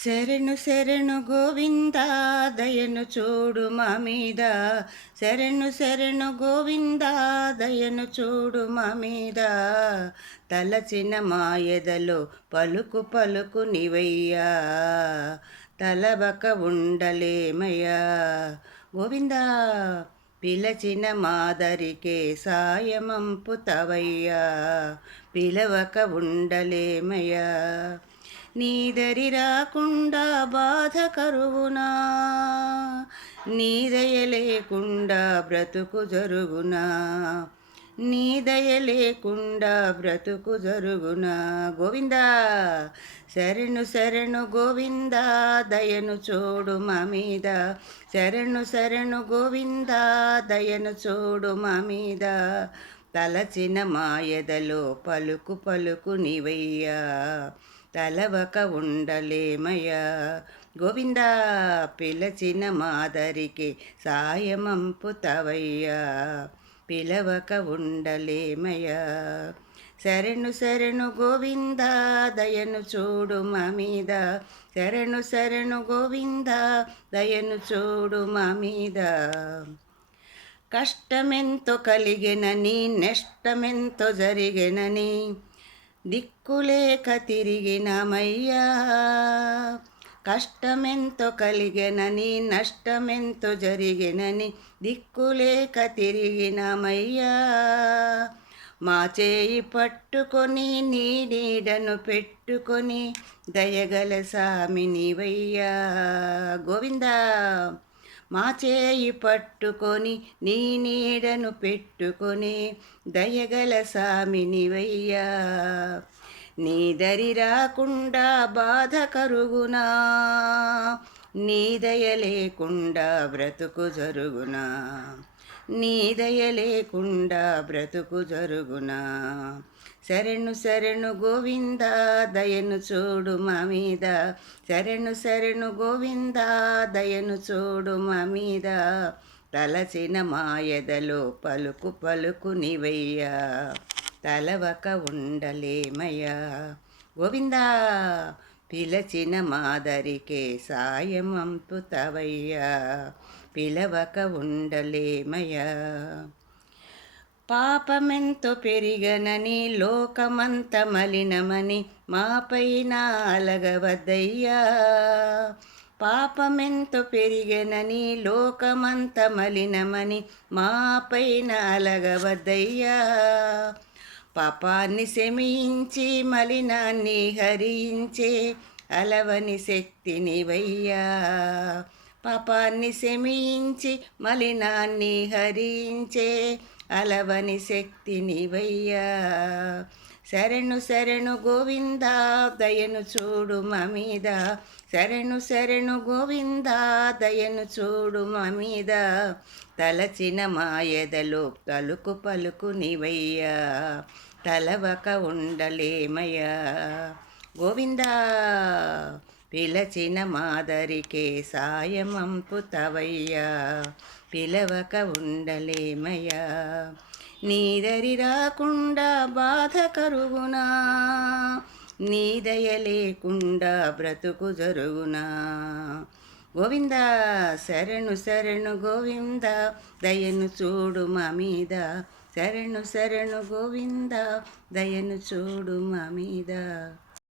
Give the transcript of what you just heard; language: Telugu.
శరణు శరణు గోవింద దయను చూడు మా మీద. శరణు శరణు గోవింద దయను చూడు మా మీద. తలచిన మా ఎదలో పలుకు పలుకు నివయ్యా, తలబక ఉండలేమయ్యా గోవింద. పిలచిన మాదరికే సాయమంపుతవయ్యా, పిలవక ఉండలేమయ్యా. నీదరి రాకుండా బాధ కరువునా, నీ దయ లేకుండా బ్రతుకు జరుగునా, నీ దయ లేకుండా బ్రతుకు జరుగునా గోవింద. శరణు శరణు గోవింద దయను చూడు మా మీద. శరణు శరణు గోవింద దయను చూడు మా మీద. తలచిన మా ఎదలో పలుకు పలుకు నీవయ్యా, తలవక ఉండలేమయ్యా గోవింద. పిలచిన మాదరికి సాయమంపుతవయ్యా, పిలవక ఉండలేమయ్యా. శరణు శరణు గోవింద దయను చూడు మా మీద. శరణు శరణు గోవింద దయను చూడు మా మీద. కష్టమెంతో కలిగెనని, నష్టమెంతో జరిగెనని, దిక్కులేక తిరిగినమయ్యా. కష్టమెంతో కలిగెనని, నష్టమెంతో జరిగెనని, దిక్కులేక తిరిగినమయ్యా. మా చేయి పట్టుకొని నీ నీడను పెట్టుకొని, దయగల సామి నీవయ్యా గోవింద. మా చేయి పట్టుకొని నీ నీడను పెట్టుకొని, దయగల సామి నీవయ్యా. నీ దరి రాకుండా బాధ కరుగునా, నీ దయ లేకుండా బ్రతుకు జరుగునా, నీ దయ లేకుండా బ్రతుకు జరుగునా. శరణు శరణు గోవింద దయను చూడు మా మీద. శరణు శరణు గోవింద దయను చూడు మా మీద. తలచిన మా ఎదలో పలుకు పలుకు నీవయ్యా, తలవక ఉండలేమయ్యా గోవింద. పిలచిన మాదరికే సాయమంపుతవయ్యా, పిలవక ఉండలేమయ్యా. పాపమెంతో పెరిగనని, లోకమంత మలినమని, మాపైన అలగవద్దయ్యా. పాపమెంతో పెరిగనని, లోకమంత మలినమని, మాపైన అలగవద్దయ్యా. పాపాన్ని శమించి మలినాన్ని హరించే అలవని శక్తి నీవయ్యా. పాపాన్ని శమించి మలినాన్ని హరించే అలవని శక్తి నీవయ్యా. శరణు శరణు గోవింద దయను చూడు మా మీద. శరణు శరణు గోవింద దయను చూడు మా మీద. తలచిన మా ఎదలో పలుకు పలుకు నీవయ్యా, తలవక ఉండలేమయ్యా గోవింద. పిలచిన మాదరికే సాయమంపుతవయ్యా, పిలవక ఉండలేమయ్యా. నీదరి రాకుండా బాధ కరుగునా, నీ దయ లేకుండా బ్రతుకు జరుగునా గోవింద. శరణు శరణు గోవింద దయను చూడు మా మీద. శరణు శరణు గోవింద దయను చూడు మా మీద.